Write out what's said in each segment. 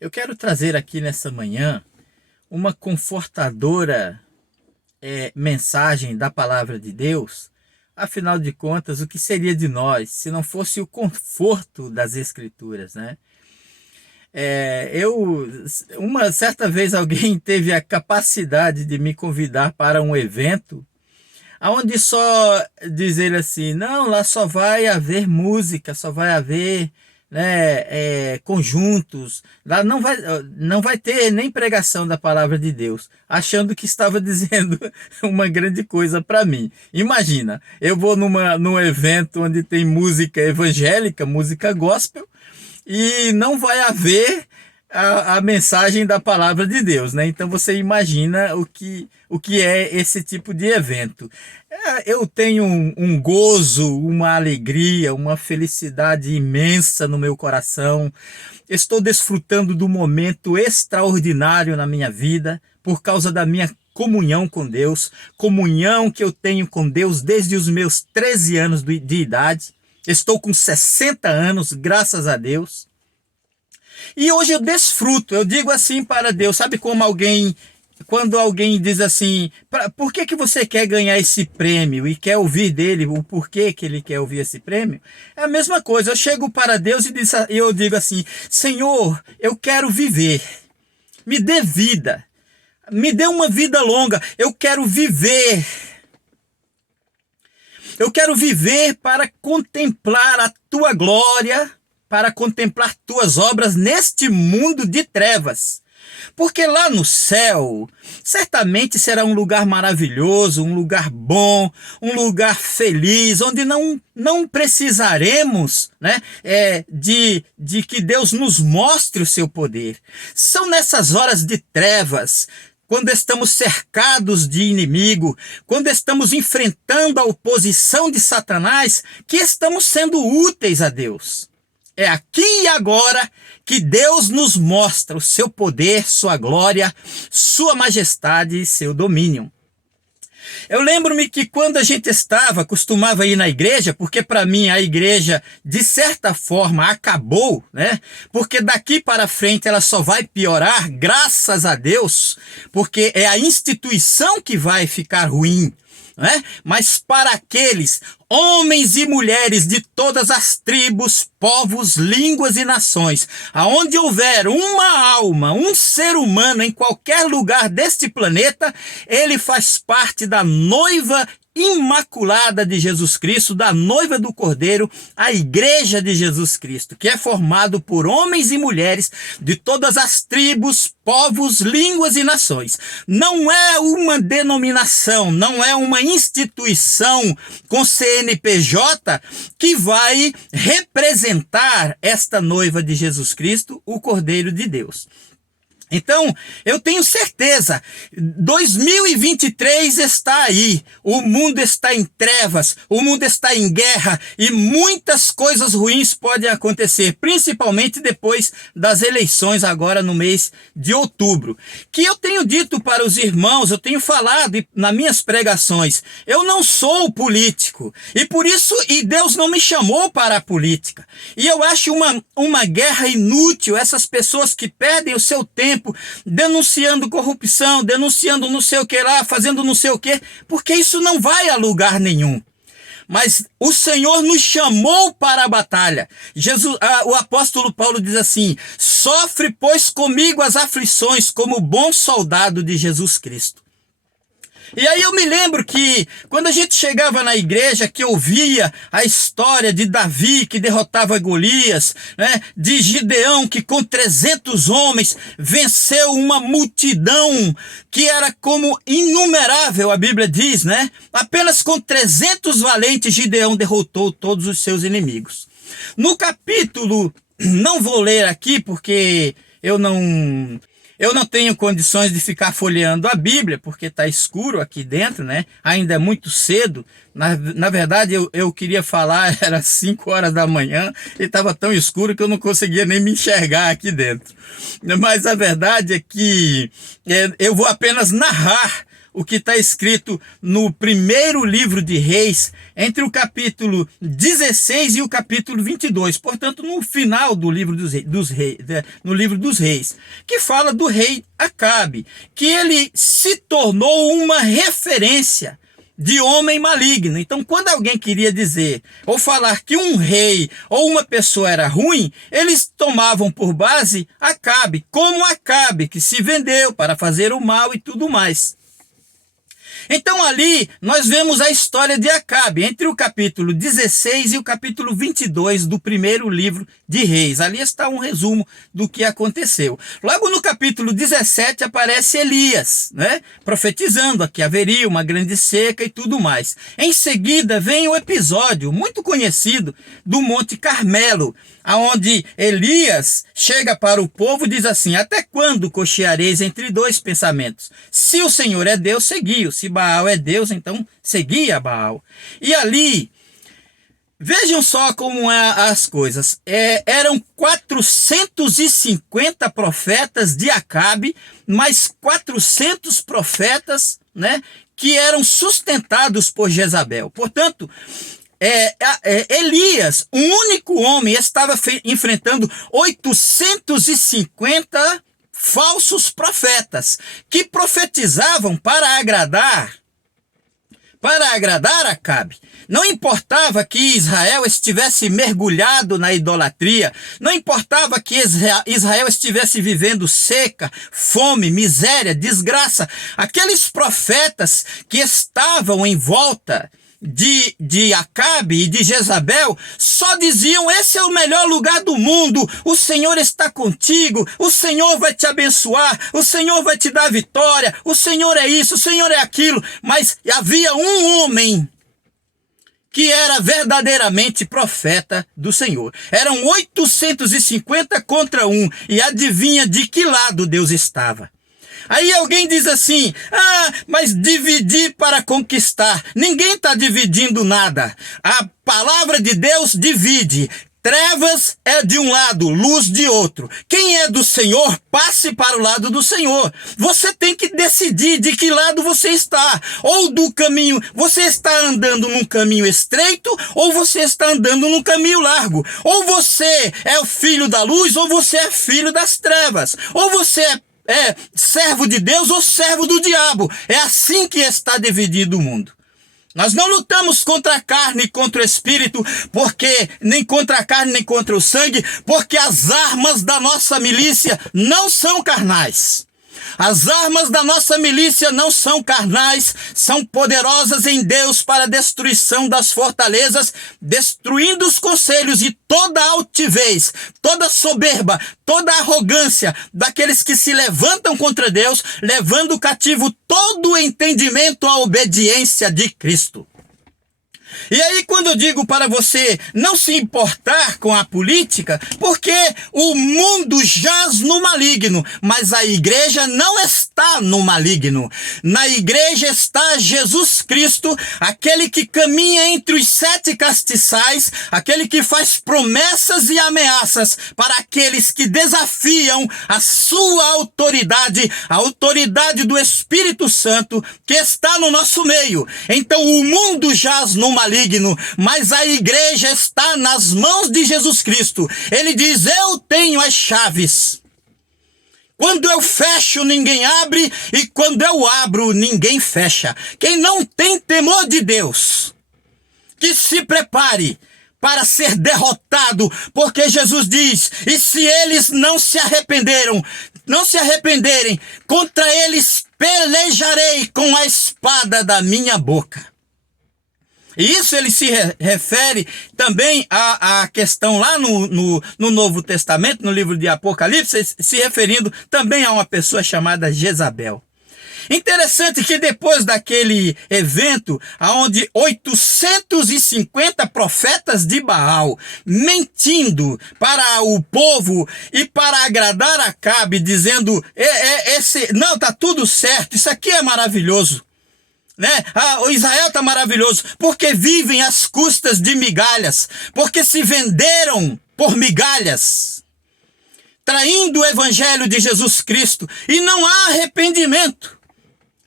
Eu quero trazer aqui nessa manhã uma confortadora mensagem da palavra de Deus. Afinal de contas, o que seria de nós se não fosse o conforto das Escrituras, né? Uma certa vez alguém teve a capacidade de me convidar para um evento onde só dizer assim, não, lá só vai haver música, só vai haver, né, conjuntos, lá não vai ter nem pregação da palavra de Deus, achando que estava dizendo uma grande coisa para mim. Imagina, eu vou num evento onde tem música evangélica, música gospel, e não vai haver a mensagem da palavra de Deus, né? Então você imagina o que é esse tipo de evento. Eu tenho um gozo, uma alegria, uma felicidade imensa no meu coração. Estou desfrutando do momento extraordinário na minha vida por causa da minha comunhão com Deus, comunhão que eu tenho com Deus desde os meus 13 anos de idade. Estou com 60 anos, graças a Deus. E hoje eu desfruto, eu digo assim para Deus, sabe como quando alguém diz assim, por que você quer ganhar esse prêmio e quer ouvir dele o porquê que ele quer ouvir esse prêmio? É a mesma coisa, eu chego para Deus e eu digo assim, Senhor, eu quero viver, me dê vida, me dê uma vida longa, eu quero viver para contemplar a tua glória, para contemplar tuas obras neste mundo de trevas. Porque lá no céu, certamente será um lugar maravilhoso, um lugar bom, um lugar feliz, onde não precisaremos, né, de que Deus nos mostre o seu poder. São nessas horas de trevas, quando estamos cercados de inimigo, quando estamos enfrentando a oposição de Satanás, que estamos sendo úteis a Deus. É aqui e agora que Deus nos mostra o seu poder, sua glória, sua majestade e seu domínio. Eu lembro-me que quando a gente costumava ir na igreja, porque para mim a igreja, de certa forma, acabou, né? Porque daqui para frente ela só vai piorar, graças a Deus, porque é a instituição que vai ficar ruim, né? Mas para aqueles homens e mulheres de todas as tribos, povos, línguas e nações, aonde houver uma alma, um ser humano em qualquer lugar deste planeta, ele faz parte da noiva imaculada de Jesus Cristo, da noiva do Cordeiro, a igreja de Jesus Cristo, que é formado por homens e mulheres de todas as tribos, povos, línguas e nações. Não é uma denominação, não é uma instituição com CNPJ que vai representar esta noiva de Jesus Cristo, o Cordeiro de Deus. Então, eu tenho certeza, 2023 está aí, o mundo está em trevas, o mundo está em guerra e muitas coisas ruins podem acontecer, principalmente depois das eleições agora no mês de outubro. Que eu tenho dito para os irmãos, eu tenho falado nas minhas pregações, eu não sou político e por isso, Deus não me chamou para a política. E eu acho uma guerra inútil, essas pessoas que perdem o seu tempo denunciando corrupção, denunciando não sei o que lá, fazendo não sei o que, porque isso não vai a lugar nenhum. Mas o Senhor nos chamou para a batalha. O apóstolo Paulo diz assim, sofre, pois, comigo as aflições como bom soldado de Jesus Cristo. E aí eu me lembro que quando a gente chegava na igreja, que ouvia a história de Davi que derrotava Golias, né, de Gideão que com 300 homens venceu uma multidão que era como inumerável, a Bíblia diz, né? Apenas com 300 valentes Gideão derrotou todos os seus inimigos. No capítulo, não vou ler aqui porque eu não tenho condições de ficar folheando a Bíblia, porque está escuro aqui dentro, né? Ainda é muito cedo. Na verdade, eu queria falar, era 5 horas da manhã, e estava tão escuro que eu não conseguia nem me enxergar aqui dentro. Mas a verdade é que eu vou apenas narrar o que está escrito no primeiro livro de Reis, entre o capítulo 16 e o capítulo 22, portanto, no final do livro no livro dos Reis, que fala do rei Acabe, que ele se tornou uma referência de homem maligno. Então, quando alguém queria dizer ou falar que um rei ou uma pessoa era ruim, eles tomavam por base Acabe, como Acabe, que se vendeu para fazer o mal e tudo mais. Então ali nós vemos a história de Acabe, entre o capítulo 16 e o capítulo 22 do primeiro livro de Reis. Ali está um resumo do que aconteceu. Logo no capítulo 17 aparece Elias, né, profetizando que haveria uma grande seca e tudo mais. Em seguida vem o episódio muito conhecido do Monte Carmelo, aonde Elias chega para o povo e diz assim: até quando cocheareis entre dois pensamentos? Se o Senhor é Deus, segui-o. Se Baal é Deus, então segui a Baal. E ali, vejam só como as coisas. Eram 450 profetas de Acabe, mais 400 profetas, né, que eram sustentados por Jezabel. Portanto, Elias, um único homem, estava enfrentando 850 falsos profetas que profetizavam para agradar Acabe. Não importava que Israel estivesse mergulhado na idolatria, não importava que Israel estivesse vivendo seca, fome, miséria, desgraça. Aqueles profetas que estavam em volta de Acabe e de Jezabel só diziam: esse é o melhor lugar do mundo, o Senhor está contigo, o Senhor vai te abençoar, o Senhor vai te dar vitória, o Senhor é isso, o Senhor é aquilo. Mas havia um homem que era verdadeiramente profeta do Senhor. Eram 850 contra 1, e adivinha de que lado Deus estava? Aí alguém diz assim: mas dividir para conquistar. Ninguém está dividindo nada. A palavra de Deus divide. Trevas é de um lado, luz de outro. Quem é do Senhor, passe para o lado do Senhor. Você tem que decidir de que lado você está. Ou do caminho, você está andando num caminho estreito, ou você está andando num caminho largo. Ou você é o filho da luz, ou você é filho das trevas. Ou você é servo de Deus ou servo do diabo. É assim que está dividido o mundo. Nós não lutamos contra a carne e contra o espírito, porque nem contra a carne nem contra o sangue, porque as armas da nossa milícia não são carnais. As armas da nossa milícia não são carnais, são poderosas em Deus para a destruição das fortalezas, destruindo os conselhos e toda altivez, toda soberba, toda arrogância daqueles que se levantam contra Deus, levando cativo todo o entendimento à obediência de Cristo. E aí, quando eu digo para você não se importar com a política, porque o mundo jaz no maligno, mas a igreja não está no maligno. Na igreja está Jesus Cristo, aquele que caminha entre os 7 castiçais, aquele que faz promessas e ameaças para aqueles que desafiam a sua autoridade, a autoridade do Espírito Santo que está no nosso meio. Então, o mundo jaz no maligno, mas a igreja está nas mãos de Jesus Cristo. Ele diz: eu tenho as chaves. Quando eu fecho, ninguém abre, e quando eu abro, ninguém fecha. Quem não tem temor de Deus, que se prepare para ser derrotado, porque Jesus diz: e se eles não se arrependerem, contra eles pelejarei com a espada da minha boca. E isso ele se refere também à questão lá no Novo Testamento, no livro de Apocalipse, se referindo também a uma pessoa chamada Jezabel. Interessante que depois daquele evento, onde 850 profetas de Baal, mentindo para o povo e para agradar Acabe, dizendo: não, tá tudo certo, isso aqui é maravilhoso. Né? O Israel está maravilhoso, porque vivem às custas de migalhas, porque se venderam por migalhas, traindo o evangelho de Jesus Cristo, e não há arrependimento.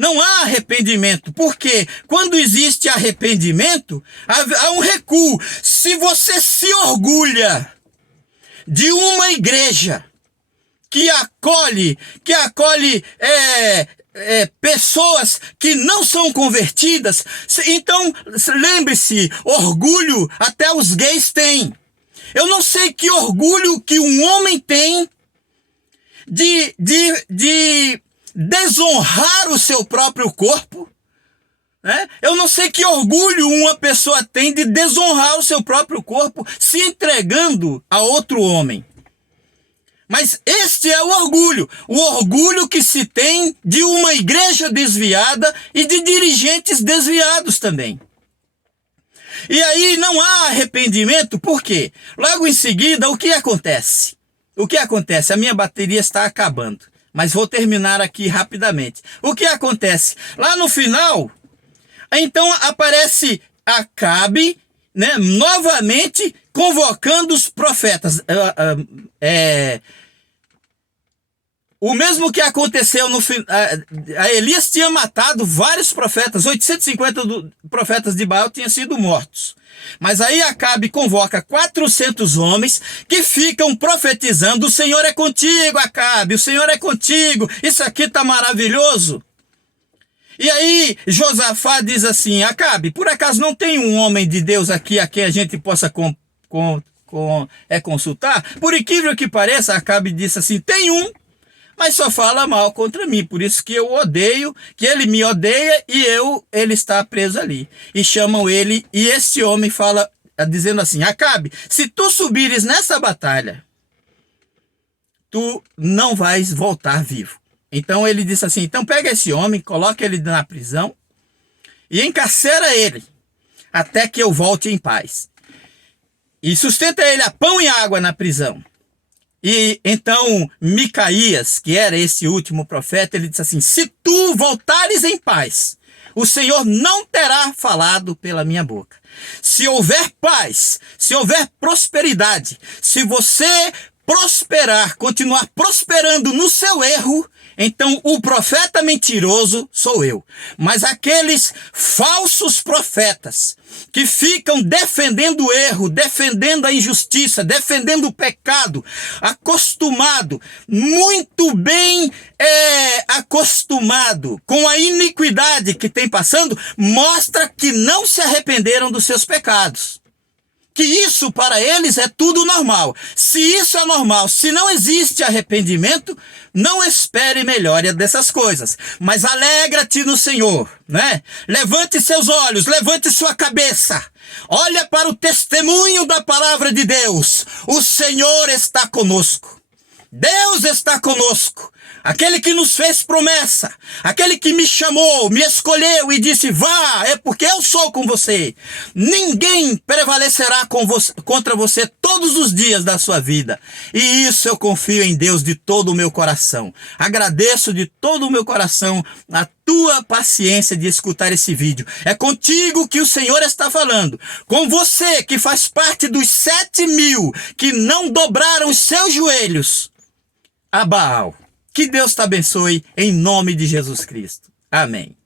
Não há arrependimento, porque quando existe arrependimento, há um recuo. Se você se orgulha de uma igreja que acolhe pessoas que não são convertidas, então lembre-se, orgulho até os gays têm. Eu não sei que orgulho que um homem tem de desonrar o seu próprio corpo, né? Eu não sei que orgulho uma pessoa tem de desonrar o seu próprio corpo se entregando a outro homem. Mas este é o orgulho que se tem de uma igreja desviada e de dirigentes desviados também. E aí não há arrependimento, por quê? Logo em seguida, o que acontece? O que acontece? A minha bateria está acabando, mas vou terminar aqui rapidamente. O que acontece? Lá no final, então aparece Acabe, né, novamente convocando os profetas. O mesmo que aconteceu no final. Elias tinha matado vários profetas, 850 profetas de Baal tinham sido mortos. Mas aí Acabe convoca 400 homens que ficam profetizando: o Senhor é contigo, Acabe, o Senhor é contigo, isso aqui está maravilhoso. E aí Josafá diz assim: Acabe, por acaso não tem um homem de Deus aqui a quem a gente possa consultar? Por incrível que pareça, Acabe disse assim: tem um, mas só fala mal contra mim, por isso que eu odeio, que ele me odeia e ele está preso ali. E chamam ele, e esse homem fala, dizendo assim: Acabe, se tu subires nessa batalha, tu não vais voltar vivo. Então ele disse assim: então pega esse homem, coloca ele na prisão e encarcera ele, até que eu volte em paz. E sustenta ele a pão e água na prisão. E então Micaías, que era esse último profeta, ele disse assim: se tu voltares em paz, o Senhor não terá falado pela minha boca. Se houver paz, se houver prosperidade, se você prosperar, continuar prosperando no seu erro, então o profeta mentiroso sou eu. Mas aqueles falsos profetas que ficam defendendo o erro, defendendo a injustiça, defendendo o pecado, muito bem acostumado com a iniquidade que tem passando, mostra que não se arrependeram dos seus pecados. Que isso para eles é tudo normal. Se isso é normal, se não existe arrependimento, não espere melhora dessas coisas. Mas alegra-te no Senhor, né? Levante seus olhos, levante sua cabeça. Olha para o testemunho da palavra de Deus. O Senhor está conosco. Deus está conosco. Aquele que nos fez promessa, aquele que me chamou, me escolheu e disse: vá, é porque eu sou com você. Ninguém prevalecerá contra você todos os dias da sua vida. E isso eu confio em Deus de todo o meu coração. Agradeço de todo o meu coração a tua paciência de escutar esse vídeo. É contigo que o Senhor está falando. Com você que faz parte dos 7.000 que não dobraram os seus joelhos a Baal. Que Deus te abençoe em nome de Jesus Cristo. Amém.